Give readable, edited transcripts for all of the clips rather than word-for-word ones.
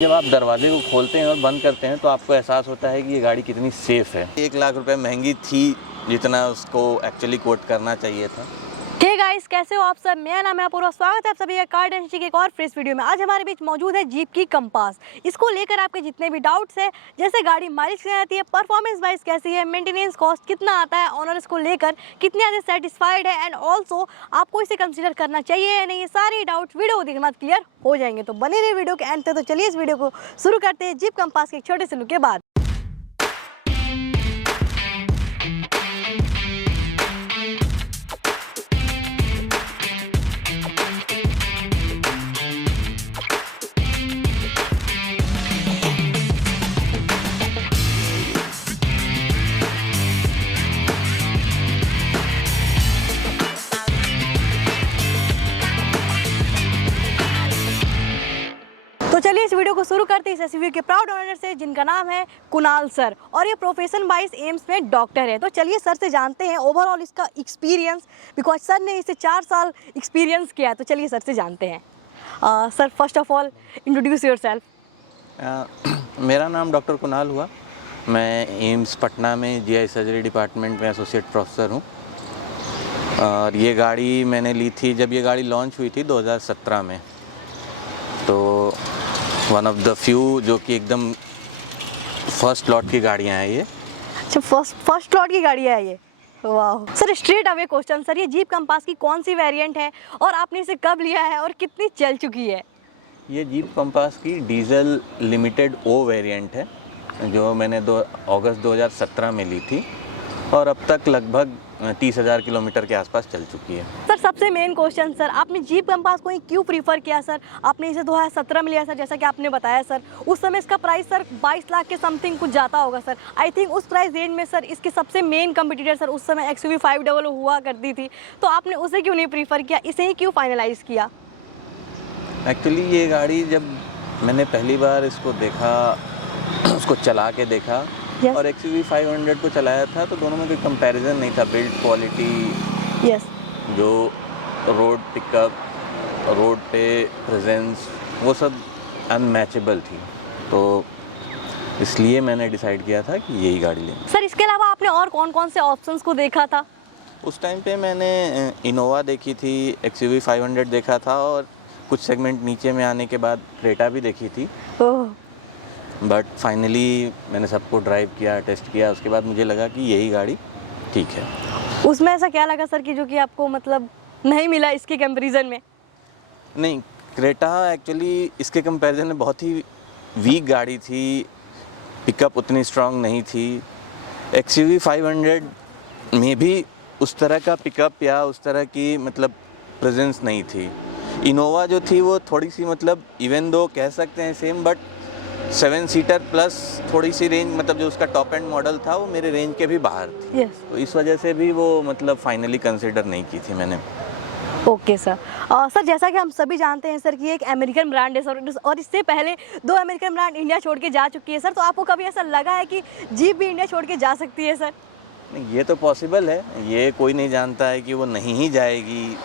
जब आप दरवाजे को खोलते हैं और बंद करते हैं तो आपको एहसास होता है कि ये गाड़ी कितनी सेफ़ है। 1 लाख रुपए महंगी थी जितना उसको एक्चुअली कोट करना चाहिए था। हे गाइस, कैसे हो आप सब? मेरा नाम है अपूर्वा। स्वागत है आप सभी का कार डेंसिटी के एक और फ्रेश वीडियो में। आज हमारे बीच मौजूद है जीप की कंपास। इसको लेकर आपके जितने भी डाउट्स है, जैसे गाड़ी माइलेज कितना आती है, परफॉर्मेंस वाइज कैसी है, मेंटेनेंस कॉस्ट कितना आता है, ऑनर इसको लेकर कितने ज़्यादा सेटिस्फाइड है एंड ऑल्सो आपको इसे कंसिडर करना चाहिए या नहीं, ये सारे डाउट्स वीडियो को देखने बाद क्लियर हो जाएंगे। तो बने रहिए वीडियो के एंड तक। तो चलिए इस वीडियो को शुरू करते हैं जीप कंपास के एक छोटे से लुक के बाद। तो चलिए इस वीडियो को शुरू करते हैं इस एसयूवी के प्राउड ओनर से, जिनका नाम है कुणाल सर, और ये प्रोफेशन वाइज एम्स में डॉक्टर है। तो चलिए सर से जानते हैं ओवरऑल इसका एक्सपीरियंस, बिकॉज सर ने इसे 4 साल एक्सपीरियंस किया है। तो चलिए सर से जानते हैं। Sir, first of all introduce yourself. मेरा नाम डॉक्टर कुणाल हुआ। मैं एम्स पटना में जीआई सर्जरी डिपार्टमेंट में एसोसिएट प्रोफेसर हूँ। और ये गाड़ी मैंने ली थी जब ये गाड़ी लॉन्च हुई थी 2017 में। तो वन ऑफ द फ्यू जो कि एकदम फर्स्ट लॉट की गाड़ियाँ हैं ये। अच्छा, फर्स्ट लॉट की गाड़ी है ये। वाह sir, straight away question sir, ये जीप कंपास की कौन सी वेरिएंट है और आपने इसे कब लिया है और कितनी चल चुकी है? ये जीप कंपास की डीजल लिमिटेड ओ वेरिएंट है जो मैंने अगस्त 2017 में ली थी और अब तक लगभग 30,000 किलोमीटर के आसपास चल चुकी है। सर, सबसे मेन क्वेश्चन सर, आपने जीप कंपास को ही क्यों प्रीफर किया सर? आपने इसे 2017 में लिया सर, जैसा कि आपने बताया सर। उस समय इसका प्राइस सर 22 लाख के समथिंग कुछ जाता होगा सर। आई थिंक उस प्राइस रेंज में सर इसके सबसे मेन कंपटीटर सर उस समय XUV 500 हुआ करती थी। तो आपने उसे क्यों नहीं प्रीफर किया, इसे ही क्यों फाइनलाइज किया? एक्चुअली ये गाड़ी जब मैंने पहली बार इसको देखा, उसको चला के देखा Yes. और XUV 500 को चलाया था तो दोनों में कोई कंपैरिजन नहीं था। बिल्ड क्वालिटी, यस, जो रोड पिकअप, रोड पे प्रेजेंस, वो सब अनमैचेबल थी। तो इसलिए मैंने डिसाइड किया था कि यही गाड़ी लें। सर इसके अलावा आपने और कौन कौन से ऑप्शंस को देखा था? उस टाइम पे मैंने इनोवा देखी थी, XUV 500 देखा था और कुछ सेगमेंट नीचे में आने के बाद क्रेटा भी देखी थी। ओह, बट फाइनली मैंने सबको ड्राइव किया, टेस्ट किया, उसके बाद मुझे लगा कि यही गाड़ी ठीक है। उसमें ऐसा क्या लगा सर कि जो कि आपको मतलब नहीं मिला इसके कंपैरिजन में? नहीं, क्रेटा एक्चुअली इसके कंपैरिजन में बहुत ही वीक गाड़ी थी, पिकअप उतनी स्ट्रांग नहीं थी। XUV 500 में भी उस तरह का पिकअप या उस तरह की मतलब प्रेजेंस नहीं थी। इनोवा जो थी वो थोड़ी सी मतलब इवन दो कह सकते हैं सेम, बट 7 सीटर प्लस थोड़ी सी रेंज, मतलब जो उसका टॉप एंड मॉडल था वो मेरे रेंज के भी बाहर थी। यस, तो इस वजह से भी वो मतलब फाइनली कंसिडर नहीं की थी मैंने। Okay sir. सर, जैसा कि हम सभी जानते हैं सर कि एक अमेरिकन ब्रांड है सर, और इससे पहले 2 अमेरिकन ब्रांड इंडिया छोड़ के जा चुकी है सर। तो आपको कभी ऐसा लगा है कि जीप भी इंडिया छोड़ के जा सकती है सर? नहीं, ये तो पॉसिबल है, ये कोई नहीं जानता है कि वो नहीं ही जाएगी।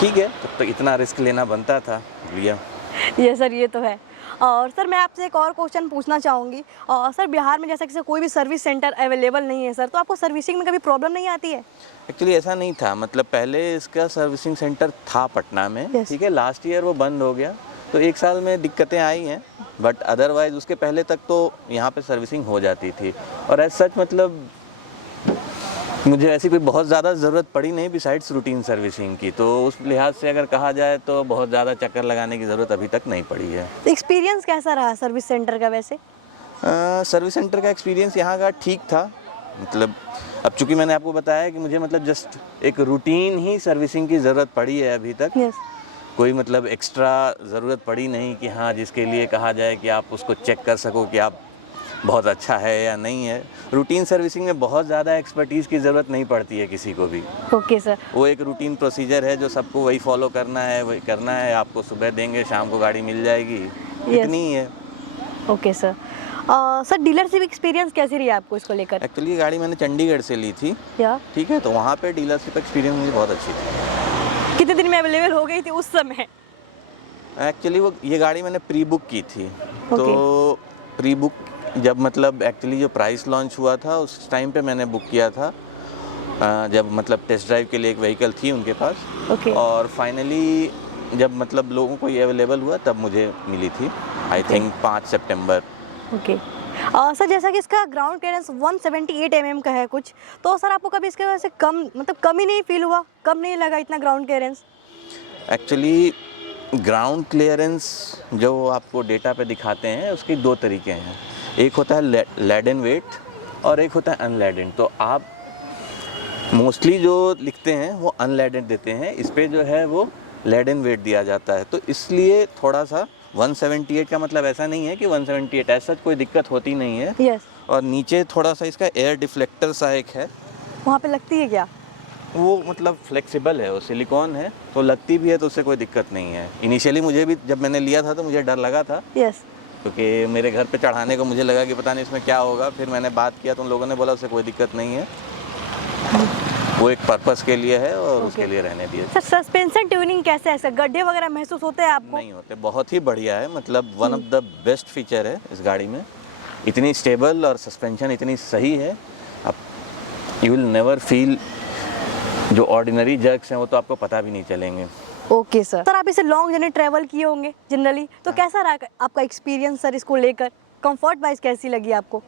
ठीक है, तो इतना रिस्क लेना बनता था, लिया। ये सर, ये तो है। और सर मैं आपसे एक और क्वेश्चन पूछना चाहूँगी। सर, बिहार में जैसा कि कोई भी सर्विस सेंटर अवेलेबल नहीं है सर, तो आपको सर्विसिंग में कभी प्रॉब्लम नहीं आती है? एक्चुअली ऐसा नहीं था, मतलब पहले इसका सर्विसिंग सेंटर था पटना में। Yes. ठीक है, लास्ट ईयर वो बंद हो गया तो 1 साल में दिक्कतें आई हैं, बट अदरवाइज उसके पहले तक तो यहाँ पे सर्विसिंग हो जाती थी। और एज सच मतलब मुझे ऐसी कोई बहुत ज़्यादा ज़रूरत पड़ी नहीं बिसाइड्स रूटीन सर्विसिंग की। तो उस लिहाज से अगर कहा जाए तो बहुत ज़्यादा चक्कर लगाने की ज़रूरत अभी तक नहीं पड़ी है। एक्सपीरियंस कैसा रहा सर्विस सेंटर का वैसे? सर्विस सेंटर का एक्सपीरियंस यहाँ का ठीक था। मतलब अब चूँकि मैंने आपको बताया कि मुझे मतलब जस्ट एक रूटीन ही सर्विसिंग की ज़रूरत पड़ी है अभी तक। यस, कोई मतलब एक्स्ट्रा ज़रूरत पड़ी नहीं कि हाँ जिसके लिए कहा जाए कि आप उसको चेक कर सको कि आप बहुत अच्छा है या नहीं है। रूटीन सर्विसिंग में बहुत ज़्यादा एक्सपर्टीज़ की ज़रूरत नहीं पड़ती है किसी को भी। Okay sir. वो एक रूटीन प्रोसीजर है जो सबको वही फॉलो करना है, वही करना है। आपको सुबह देंगे, शाम को गाड़ी मिल जाएगी, इतनी ही है। Okay sir. Sir, dealership experience कैसी रही आपको इसको लेकर? एक्चुअली गाड़ी मैंने चंडीगढ़ से ली थी। या ठीक है, तो वहाँ पे डीलरशिप एक्सपीरियंस मुझे बहुत अच्छी थी। कितने दिन में अवेलेबल हो गई थी उस समय? एक्चुअली वो ये गाड़ी मैंने प्री बुक की थी। तो प्री बुक जब मतलब एक्चुअली जो प्राइस लॉन्च हुआ था उस टाइम पे मैंने बुक किया था, जब मतलब टेस्ट ड्राइव के लिए एक व्हीकल थी उनके पास। और फाइनली जब मतलब लोगों को ये अवेलेबल हुआ तब मुझे मिली थी, आई थिंक 5 सितंबर। सर जैसा कि इसका ग्राउंड क्लियरेंस 178 mm का है कुछ, तो सर आपको कभी इसके वजह से कम ही नहीं फील हुआ, कम नहीं लगा इतना ground clearance? Actually ground clearance जो आपको डेटा पे दिखाते हैं उसके 2 तरीके हैं, एक होता है लैडन वेट और एक होता है अनलैडन। तो आप मोस्टली जो लिखते हैं वो अनलैडन देते हैं, इस पे जो है वो लैडन वेट दिया जाता है। तो इसलिए थोड़ा सा 178 का मतलब ऐसा नहीं है कि 178 ऐसा कोई दिक्कत होती नहीं है। yes. और नीचे थोड़ा सा इसका एयर डिफ्लेक्टर सा एक है, वहाँ पे लगती है क्या? वो मतलब फ्लेक्सिबल है, वो सिलिकॉन है तो लगती भी है, तो उससे कोई दिक्कत नहीं है। इनिशियली मुझे भी जब मैंने लिया था तो मुझे डर लगा था, क्योंकि मेरे घर पे चढ़ाने को मुझे लगा कि पता नहीं इसमें क्या होगा। फिर मैंने बात किया तो उन लोगों ने बोला उससे कोई दिक्कत नहीं है, वो एक पर्पस के लिए है और उसके लिए रहने दिए। सर सस्पेंशन ट्यूनिंग कैसे है? सर गड्ढे वगैरह महसूस होते हैं आपको? नहीं होते, बहुत ही बढ़िया है, मतलब one of the best feature है इस गाड़ी में। इतनी स्टेबल और सस्पेंशन इतनी सही है, आप यू विल नेवर फील जो ऑर्डिनरी जर्क्स हैं वो तो आपको पता भी नहीं चलेंगे। Okay sir. सर आप इसे लॉन्ग जर्नी ट्रैवल किए होंगे जनरली, तो कैसा रहा आपका एक्सपीरियंस सर इसको लेकर? कंफर्ट वाइज कैसी लगी आपको?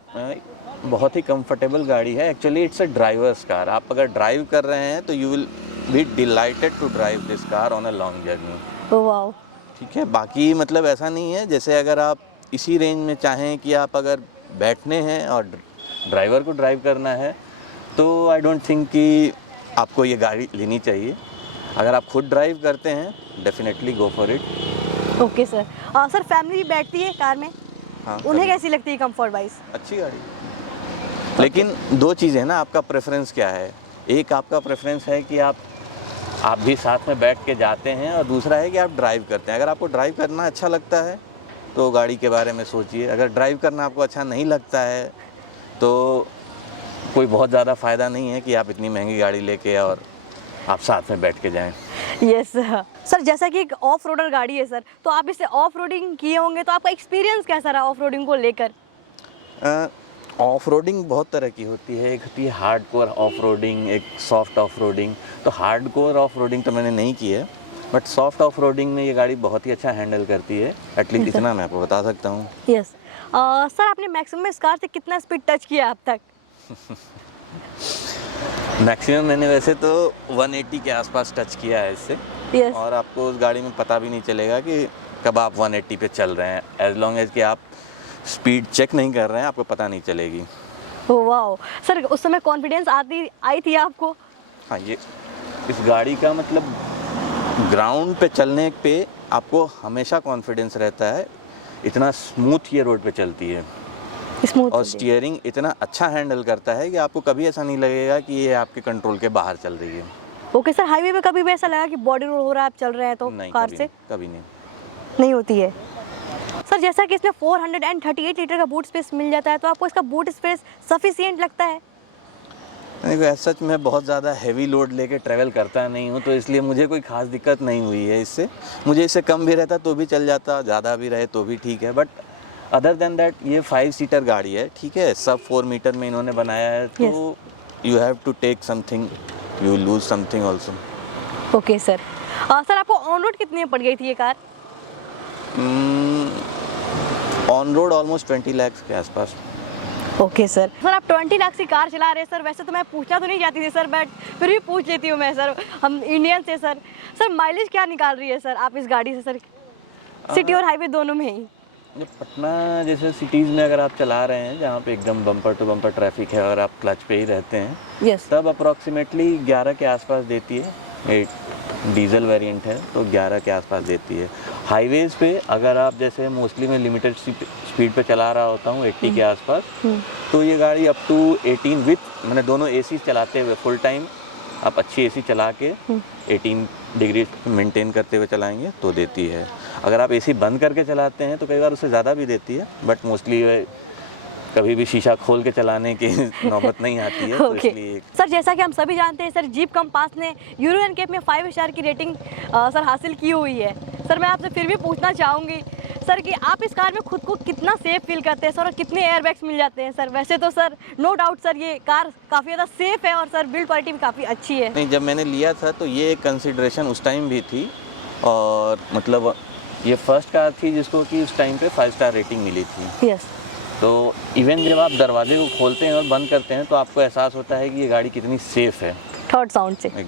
बहुत ही कंफर्टेबल गाड़ी है। Actually it's a driver's car, आप अगर ड्राइव कर रहे हैं तो you will be delighted to drive this car on a long journey. Oh wow. ठीक है, बाकी मतलब ऐसा नहीं है, जैसे अगर आप इसी रेंज में चाहें कि आप अगर बैठने हैं और ड्राइवर को ड्राइव करना है तो आई डोंट थिंक कि आपको ये गाड़ी लेनी चाहिए। अगर आप खुद ड्राइव करते हैं definitely go for it. Okay sir. Sir family बैठती है कार में? हाँ, उन्हें कैसी लगती है कंफर्ट वाइज? अच्छी गाड़ी। लेकिन 2 चीज़ है ना, आपका प्रेफरेंस क्या है। एक आपका प्रेफरेंस है कि आप भी साथ में बैठ के जाते हैं, और दूसरा है कि आप ड्राइव करते हैं। अगर आपको ड्राइव करना अच्छा लगता है तो गाड़ी के बारे में सोचिए, अगर ड्राइव करना आपको अच्छा नहीं लगता है तो कोई बहुत ज़्यादा फ़ायदा नहीं है कि आप इतनी महंगी गाड़ी लेके और आप साथ में बैठ के जाएं। Yes sir. जैसा कि एक ऑफ रोडर गाड़ी है सर, तो आप इसे ऑफ रोडिंग किए होंगे, तो आपका एक्सपीरियंस कैसा रहा ऑफ रोडिंग को लेकर? ऑफ रोडिंग बहुत तरह की होती है, एक होती है हार्ड कोर ऑफ रोडिंग, एक सॉफ्ट ऑफ रोडिंग। तो हार्ड कोर ऑफ रोडिंग तो मैंने नहीं की है, बट सॉफ्ट ऑफ रोडिंग में ये गाड़ी बहुत ही अच्छा हैंडल करती है, एटलीस्ट इतना मैं आपको बता सकता हूँ। यस सर, आपने मैक्सिमम इस कार से कितना स्पीड टच किया अब तक? मैक्सिमम मैंने वैसे तो 180 के आसपास टच किया है इससे। yes. और आपको उस गाड़ी में पता भी नहीं चलेगा कि कब आप 180 पे चल रहे हैं, एज लॉन्ग एज कि आप स्पीड चेक नहीं कर रहे हैं आपको पता नहीं चलेगी। ओह वाओ सर, उस समय कॉन्फिडेंस आई थी आपको? हाँ, ये इस गाड़ी का मतलब ग्राउंड पे चलने पे आपको हमेशा कॉन्फिडेंस रहता है, इतना स्मूथ ये रोड पे चलती है। और स्टीयरिंग इतना अच्छा हैंडल करता है कि आपको कभी ऐसा नहीं लगेगा कि ये आपके कंट्रोल के बाहर चल रही है। ओके सर, हाईवे पे कभी भी ऐसा लगा कि बॉडी रोल हो रहा है आप चल रहे हैं तो कार से? कभी नहीं होती है सर। जैसा कि इसमें 438 लीटर का बूट स्पेस मिल जाता है, तो आपको इसका बूट स्पेस सफिशिएंट लगता है? नहीं, सच मैं बहुत ज़्यादा हैवी लोड लेके ट्रैवल करता नहीं हूँ, तो इसलिए मुझे कोई ख़ास दिक्कत नहीं हुई है इससे। मुझे इससे कम भी रहता तो भी चल जाता, ज़्यादा भी रहे तो भी ठीक है। बट अदर देन दैट ये 5 सीटर गाड़ी है, ठीक है, सब 4 मीटर में इन्होंने बनाया है, तो you have to take something, you lose something also. Okay sir. Sir आपको ऑन रोड कितनी पड़ गई थी ये कार? ऑन रोड ऑलमोस्ट 20 लाख के आसपास। Okay sir. सर आप 20 लाख की कार चला रहे हैं सर, वैसे तो मैं पूछना तो नहीं चाहती थी सर, बट फिर भी पूछ लेती हूँ मैं सर, हम इंडियन से सर। सर माइलेज क्या निकाल रही है सर आप इस गाड़ी से सर, सिटी और हाईवे दोनों में ही? जब पटना जैसे सिटीज़ में अगर आप चला रहे हैं जहाँ पे एकदम बम्पर टू बम्पर ट्रैफिक है और आप क्लच पे ही रहते हैं, yes. तब अप्रॉक्सीमेटली 11 के आसपास देती है। एक डीजल वेरिएंट है तो 11 के आसपास देती है। हाईवेज़ पे अगर आप जैसे मोस्टली मैं लिमिटेड स्पीड पे चला रहा होता हूँ 80 के आसपास, तो ये गाड़ी अप टू 18 विथ मैंने दोनों एसी चलाते हुए फुल टाइम आप अच्छी एसी चला के 18 डिग्री मेंटेन करते हुए चलाएंगे तो देती है। अगर आप एसी बंद करके चलाते हैं तो कई बार उससे ज़्यादा भी देती है, बट मोस्टली कभी भी शीशा खोल के चलाने की नौबत नहीं आती है। तो इसलिए सर जैसा कि हम सभी जानते हैं सर, जीप कंपास ने यूरो NCAP में 5 स्टार की रेटिंग सर हासिल की हुई है। सर मैं आपसे फिर भी पूछना चाहूँगी सर कि आप इस कार में खुद को कितना सेफ फील करते हैं सर, और कितने एयरबैग्स मिल जाते हैं सर? वैसे तो सर नो डाउट सर ये कार काफ़ी ज़्यादा सेफ है और सर बिल्ड क्वालिटी भी काफ़ी अच्छी है। नहीं, जब मैंने लिया था तो ये कंसिडरेशन उस टाइम भी थी, और मतलब ये फर्स्ट कार थी जिसको कि उस टाइम पे 5 स्टार रेटिंग मिली थी। यस। तो इवन जब आप दरवाजे को खोलते हैं और बंद करते हैं तो आपको एहसास होता है कि ये गाड़ी कितनी सेफ़ है। थर्ड साउंड से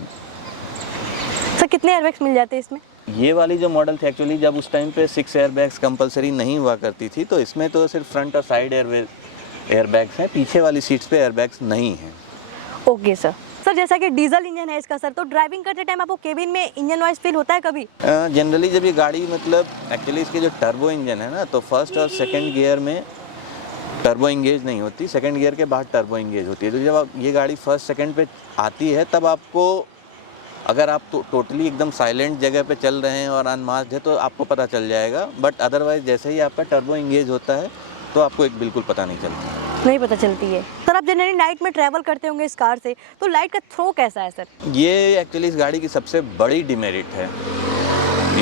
सर कितने एयरबैग्स मिल जाते हैं इसमें? ये वाली जो मॉडल थी एक्चुअली जब उस टाइम पे 6 एयरबैग्स कंपलसरी नहीं हुआ करती थी, तो इसमें तो सिर्फ फ्रंट और साइड एयरबैग्स हैं, पीछे वाली सीट्स पे एयरबैग्स नहीं हैं। Okay sir. सर जैसा कि डीजल इंजन है इसका सर, तो ड्राइविंग करते टाइम आपको केबिन में इंजन नॉइस फील होता है कभी? जनरली जब ये गाड़ी मतलब एक्चुअली इसके जो टर्बो इंजन है ना, तो फर्स्ट और सेकंड गियर में टर्बो इंगेज नहीं होती, सेकंड गियर के बाद टर्बो इंगेज होती है। तो जब ये गाड़ी फर्स्ट सेकंड पे आती है तब आपको, अगर आप टोटली एकदम साइलेंट जगह पे चल रहे हैं और अनमास्क्ड है तो आपको पता चल जाएगा, बट अदरवाइज जैसे ही आपका टर्बो इंगेज होता है तो आपको एक बिल्कुल पता नहीं चलता। नहीं पता चलती है। सर आप जनरली नाइट में ट्रैवल करते होंगे इस कार से, तो लाइट का थ्रो कैसा है सर? ये एक्चुअली इस गाड़ी की सबसे बड़ी डिमेरिट है।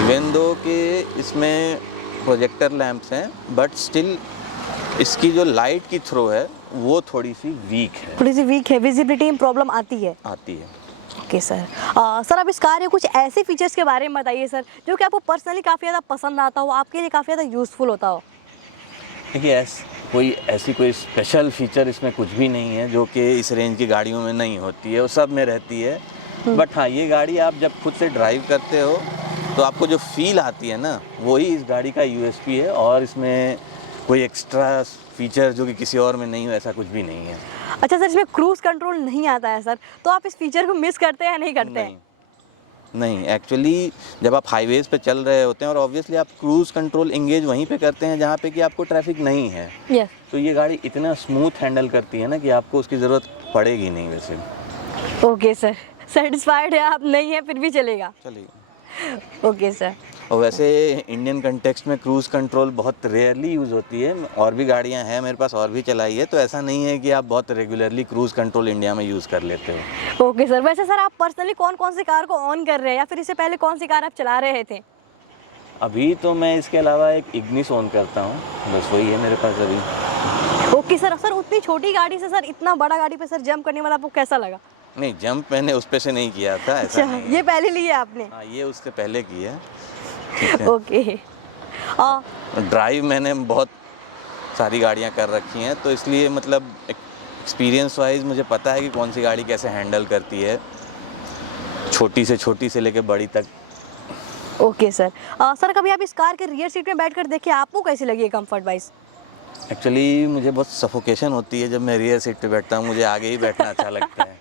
इवन दो कि इसमें प्रोजेक्टर लैंप्स हैं, बट स्टिल इसकी जो लाइट की थ्रो है वो थोड़ी सी वीक है, विजिबिलिटी में प्रॉब्लम आती है। Okay sir. सर अब इस कार के कुछ ऐसे फीचर्स के बारे में बताइए सर जो कि आपको पर्सनली काफ़ी ज़्यादा पसंद आता हो, आपके लिए काफ़ी ज़्यादा यूज़फुल होता हो। देखिए कोई स्पेशल फीचर इसमें कुछ भी नहीं है जो कि इस रेंज की गाड़ियों में नहीं होती है, वो सब में रहती है। बट हाँ, ये गाड़ी आप जब खुद से ड्राइव करते हो तो आपको जो फील आती है ना, वही इस गाड़ी का यूएसपी है, और इसमें कोई एक्स्ट्रा फीचर जो कि किसी और में नहीं हो ऐसा कुछ भी नहीं है। अच्छा सर, इसमें क्रूज कंट्रोल नहीं आता है सर, तो आप इस फीचर को मिस करते हैं या नहीं करते हैं? नहीं, एक्चुअली जब आप हाईवेज़ पे चल रहे होते हैं और ऑब्वियसली आप क्रूज़ कंट्रोल इंगेज वहीं पे करते हैं जहाँ पे कि आपको ट्रैफिक नहीं है। यस। तो ये गाड़ी इतना स्मूथ हैंडल करती है ना कि आपको उसकी ज़रूरत पड़ेगी नहीं वैसे। ओके सर, सेटिस्फाइड है आप? नहीं है फिर भी चलेगा? चलिए। Okay sir. और वैसे इंडियन कंटेक्स्ट में क्रूज़ कंट्रोल बहुत रेयरली यूज़ होती है, और भी गाड़ियां हैं मेरे पास और भी चलाई है, तो ऐसा नहीं है कि आप बहुत रेगुलरली क्रूज़ कंट्रोल इंडिया में यूज़ कर लेते हो। Okay sir. वैसे सर आप पर्सनली कौन कौन सी कार को ऑन कर रहे हैं, या फिर इससे पहले कौन सी कार आप चला रहे थे? अभी तो मैं इसके अलावा एक इग्निस ऑन करता हूँ, बस वही है मेरे पास अभी। Okay sir. सर उतनी छोटी गाड़ी से सर इतना बड़ा गाड़ी पे सर जंप करने वाला आपको कैसा लगा? नहीं, जंप मैंने उस पे से नहीं किया था, ऐसा नहीं है। ये पहले लिया आपने? हाँ, ये उससे पहले की है। ओके। ड्राइव मैंने बहुत सारी गाड़ियां कर रखी हैं, तो इसलिए मतलब एक्सपीरियंस वाइज मुझे पता है कि कौन सी गाड़ी कैसे हैंडल करती है, छोटी से लेके बड़ी तक। Okay sir. सर कभी आप इस कार के रियर सीट में बैठकर देखिए, आपको कैसी लगी है कंफर्ट वाइज? एक्चुअली मुझे बहुत सफोकेशन होती है जब मैं रियर सीट पे बैठता हूँ, मुझे आगे ही बैठना अच्छा लगता है।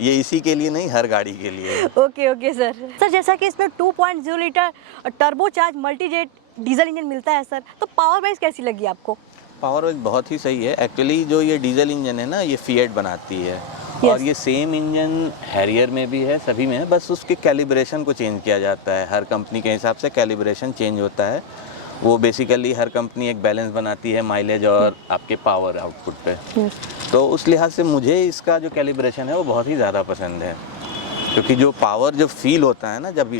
ये इसी के लिए नहीं, हर गाड़ी के लिए। Okay sir. सर जैसा कि इसमें 2.0 litre turbo charge Multijet diesel engine मिलता है सर, तो पावर वाइज कैसी लगी आपको? पावर वाइज बहुत ही सही है। एक्चुअली जो ये डीजल इंजन है ना, ये फिएट बनाती है। और ये सेम इंजन हैरियर में भी है, सभी में है, बस उसके कैलिब्रेशन को चेंज किया जाता है। हर कंपनी के हिसाब से कैलिब्रेशन चेंज होता है। वो बेसिकली हर कंपनी एक बैलेंस बनाती है माइलेज और आपके पावर आउटपुट पे। तो उस लिहाज से मुझे इसका जो कैलिब्रेशन है वो बहुत ही ज़्यादा पसंद है, क्योंकि जो पावर जो फील होता है ना जब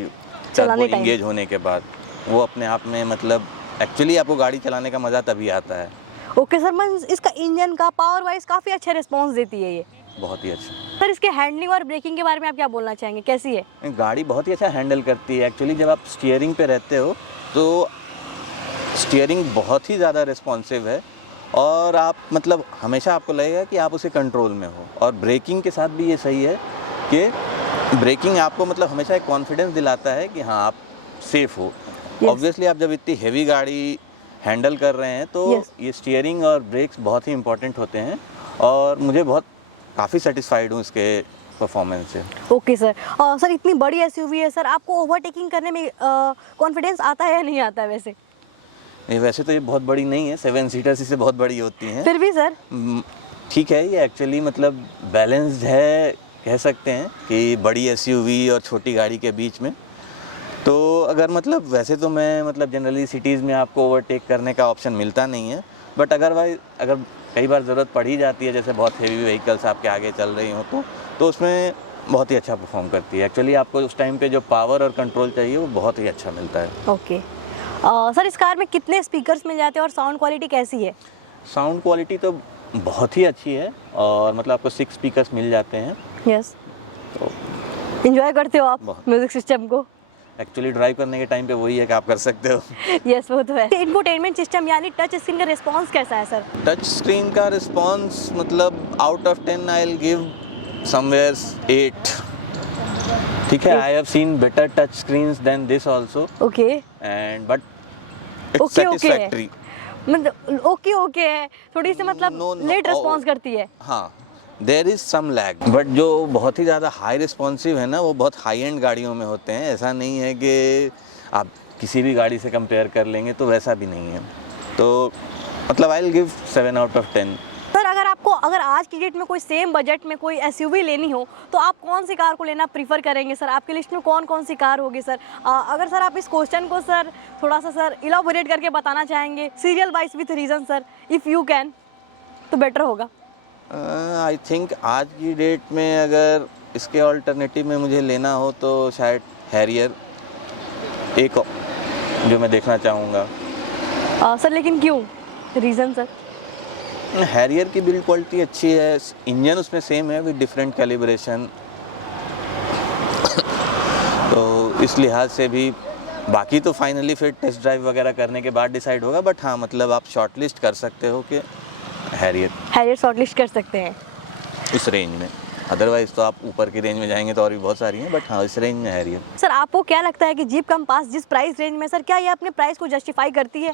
टर्बो इंगेज होने के बाद, वो अपने आप में मतलब एक्चुअली आपको गाड़ी चलाने का मज़ा तभी आता है। Okay sir. मैं इसका इंजन का पावर वाइज काफ़ी अच्छा रिस्पॉन्स देती है ये? बहुत ही अच्छा। सर इसके हैंडलिंग और ब्रेकिंग के बारे में आप क्या बोलना चाहेंगे, कैसी है? गाड़ी बहुत ही अच्छा हैंडल करती है। एक्चुअली जब आप स्टीयरिंग पे रहते हो तो स्टीयरिंग बहुत ही ज़्यादा रिस्पॉन्सिव है, और आप मतलब हमेशा आपको लगेगा कि आप उसे कंट्रोल में हो। और ब्रेकिंग के साथ भी ये सही है कि ब्रेकिंग आपको मतलब हमेशा एक कॉन्फिडेंस दिलाता है कि हाँ आप सेफ़ हो। ऑब्वियसली आप जब इतनी हेवी गाड़ी हैंडल कर रहे हैं तो ये स्टीयरिंग और ब्रेक्स बहुत ही इंपॉर्टेंट होते हैं, और मुझे काफ़ी सेटिस्फाइड हूँ इसके परफॉर्मेंस से। Okay sir. सर इतनी बड़ी एसयूवी है सर, आपको ओवरटेकिंग करने में कॉन्फिडेंस आता है या नहीं आता है? वैसे तो ये बहुत बड़ी नहीं है, 7 सीटर्स इससे बहुत बड़ी होती हैं। फिर भी सर ठीक है, ये एक्चुअली मतलब बैलेंस्ड है, कह सकते हैं कि बड़ी एसयूवी और छोटी गाड़ी के बीच में। तो अगर मतलब वैसे तो मैं मतलब जनरली सिटीज़ में आपको ओवरटेक करने का ऑप्शन मिलता नहीं है, बट अगर कई बार ज़रूरत पड़ ही जाती है, जैसे बहुत हेवी व्हीकल्स आपके आगे चल रही हो तो उसमें बहुत ही अच्छा परफॉर्म करती है। एक्चुअली आपको उस टाइम पे जो पावर और कंट्रोल चाहिए वो बहुत ही अच्छा मिलता है। ओके सर, इस कार में कितने स्पीकर्स मिल जाते हैं और साउंड क्वालिटी कैसी है? साउंड क्वालिटी तो बहुत ही अच्छी है और मतलब आपको 6 स्पीकर्स मिल जाते हैं। यस, तो एंजॉय करते हो आप बहुत। म्यूजिक सिस्टम को? एक्चुअली ड्राइव करने के टाइम पे वही है कि आप कर सकते हो। यस, वो तो है। इंफोटेनमेंट सिस्टम यानी टच स्क्रीन का रिस्पांस कैसा है सर? टच स्क्रीन का रिस्पॉन्स मतलब out of 10 I will give somewhere 8। ठीक है, I have seen better touch screens than this also okay and but it's okay satisfactory. मतलब ओके है, थोड़ी सी मतलब लेट रिस्पांस करती है। हाँ, there is some lag, but जो बहुत ही ज़्यादा हाई रिस्पॉन्सिव है ना वो बहुत हाई एंड गाड़ियों में होते हैं। ऐसा नहीं है कि आप किसी भी गाड़ी से कंपेयर कर लेंगे, तो वैसा भी नहीं है। तो मतलब आई will give 7 out of 10। Sir अगर आज की डेट में कोई सेम बजट में कोई एसयूवी लेनी हो तो आप कौन सी कार को लेना प्रीफर करेंगे सर? आपकी लिस्ट में कौन कौन सी कार होगी सर? अगर सर आप इस क्वेश्चन को सर थोड़ा सा सर इलाबोरेट करके बताना चाहेंगे, serial wise with reason sir, if you can, तो बेटर होगा। आई थिंक आज की डेट में अगर इसके ऑल्टरनेटिव में मुझे लेना हो तो शायद हैरियर एक जो मैं देखना चाहूँगा। सर लेकिन क्यों, रीज़न सर? हैरियर की बिल्ड क्वालिटी अच्छी है, इंजन उसमें सेम है विद डिफरेंट कैलिब्रेशन, तो इस लिहाज से भी। बाकी तो फाइनली फिर टेस्ट ड्राइव वगैरह करने के बाद डिसाइड होगा, बट हाँ मतलब आप शॉर्ट लिस्ट कर सकते हो कि हैरियर शॉर्ट लिस्ट कर सकते हैं इस रेंज में। अदरवाइज तो आप ऊपर की रेंज में जाएंगे तो और भी बहुत सारी हैं, बट हाँ इस रेंज में हैरियर। सर आपको क्या लगता है कि जीप कंपास जिस प्राइस रेंज में सर, क्या ये अपने प्राइस को जस्टिफाई करती है?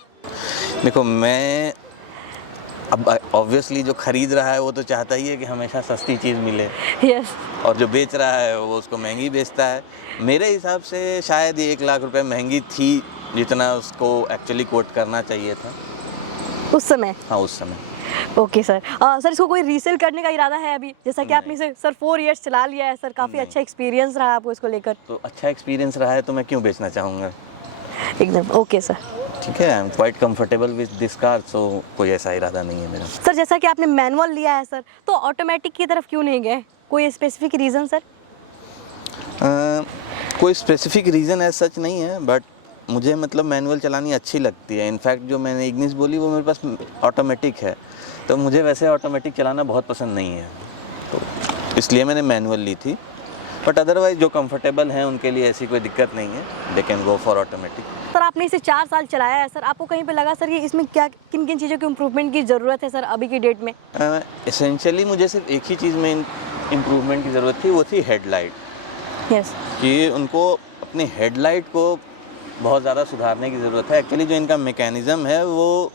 देखो, मैं अब ऑब्वियसली जो खरीद रहा है वो तो चाहता ही है कि हमेशा सस्ती चीज़ मिले, यस, और जो बेच रहा है वो उसको महंगी बेचता है। मेरे हिसाब से शायद ये 1 लाख रुपए महंगी थी जितना उसको एक्चुअली कोट करना चाहिए था उस समय। हाँ उस समय। Okay sir. सर इसको कोई रीसेल करने का इरादा है अभी? जैसा कि आपने इसे सर 4 इयर्स चला लिया है सर, काफ़ी अच्छा एक्सपीरियंस रहा आपको इसको लेकर। तो अच्छा एक्सपीरियंस रहा है तो मैं क्यों बेचना चाहूँगा। एकदम ओके सर। ठीक है, I am quite comfortable with this car, so कोई ऐसा इरादा नहीं है मेरा। सर जैसा कि आपने मैनुअल लिया है सर, तो ऑटोमेटिक की तरफ क्यों नहीं गए? कोई स्पेसिफिक रीज़न सर? कोई स्पेसिफिक रीज़न है सच नहीं है, बट मुझे मतलब मैनुअल चलानी अच्छी लगती है। इनफैक्ट जो मैंने इग्निस बोली वो मेरे पास ऑटोमेटिक है, तो मुझे वैसे ऑटोमेटिक चलाना बहुत पसंद नहीं है, तो इसलिए मैंने मैनुअल ली थी। बट अदरवाइज जो कंफर्टेबल हैं उनके लिए ऐसी कोई दिक्कत नहीं है, they can go for automatic. Sir आपने इसे 4 साल चलाया है सर, आपको कहीं पे लगा सर कि इसमें क्या किन किन चीज़ों की इम्प्रूवमेंट की ज़रूरत है सर अभी की डेट में? एसेंशियली मुझे सिर्फ एक ही चीज़ में इम्प्रूवमेंट की ज़रूरत थी, वो थी हेडलाइट। यस, कि उनको अपने हेडलाइट को बहुत ज़्यादा सुधारने की ज़रूरत है। एक्चुअली जो इनका मैकेनिज़्म है वो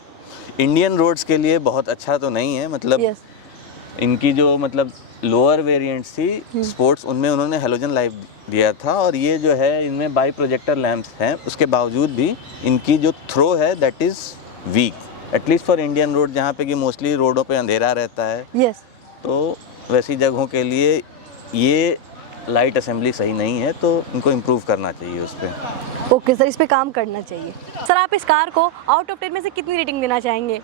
इंडियन रोड्स के लिए बहुत अच्छा तो नहीं है। मतलब यस, इनकी जो मतलब लोअर वेरिएंट्स थी स्पोर्ट्स, उनमें उन्होंने हेलोजन लाइट दिया था, और ये जो है इनमें बाई प्रोजेक्टर लैंप्स हैं। उसके बावजूद भी इनकी जो थ्रो है that is week, at least for Indian road, जहाँ पे कि मोस्टली रोडों पे अंधेरा रहता है। यस, तो वैसी जगहों के लिए ये लाइट असेंबली सही नहीं है, तो इनको इम्प्रूव करना चाहिए उस पर। ओके सर, इस पे काम करना चाहिए। सर आप इस कार को आउट ऑफ 10 में से कितनी रेटिंग देना चाहेंगे?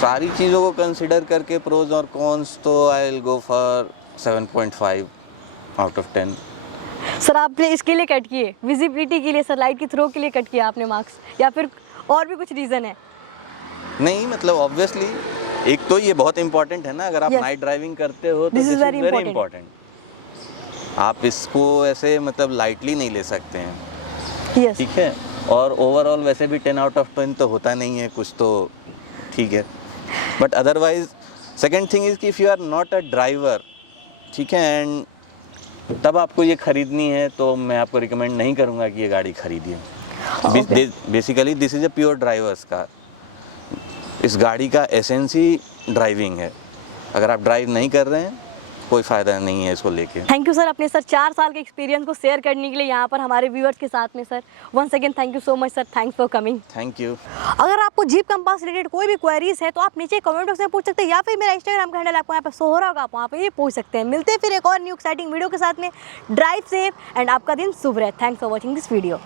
सारी चीज़ों को कंसिडर करके प्रोज और कॉन्स, तो I will go for 7.5 out of 10। Sir आपने इसके लिए कट किए, विजिबिलिटी के लिए सर, लाइट की थ्रो के लिए कट किया आपने मार्क्स, या फिर और भी कुछ रीज़न है? नहीं मतलब ऑब्वियसली एक तो ये बहुत इंपॉर्टेंट है ना, अगर आप Yes. नाइट ड्राइविंग करते हो तो This is this is very very important. Important. आप इसको ऐसे मतलब लाइटली नहीं ले सकते हैं, यस, ठीक है। और ओवरऑल वैसे भी 10 आउट ऑफ 10 तो होता नहीं है, कुछ तो ठीक है। But otherwise second thing is कि if you are not a driver, ठीक है, एंड तब आपको ये ख़रीदनी है, तो मैं आपको रिकमेंड नहीं करूँगा कि ये गाड़ी खरीदिए। Basically this is a pure drivers car. इस गाड़ी का एसेंस ही ड्राइविंग है। अगर आप ड्राइव नहीं कर रहे हैं कोई फ़ायदा नहीं है इसको लेके। थैंक यू सर अपने सर 4 साल के एक्सपीरियंस को शेयर करने के लिए यहाँ पर हमारे व्यूअर्स के साथ में sir. Once again thank you so much sir, thanks for coming. Thank you. अगर आपको जीप कंपास रिलेटेड कोई भी क्वेरीज है तो आप नीचे कमेंट बॉक्स में पूछ सकते हैं, या फिर मेरा इंस्टाग्राम का हैंडल आपको यहाँ पर शो हो रहा होगा, आप वहाँ पे ये पूछ सकते हैं। मिलते हैं फिर एक और न्यू एक्साइटिंग वीडियो के साथ में। ड्राइव सेफ एंड आपका दिन शुभ रहे। Thanks for watching this video.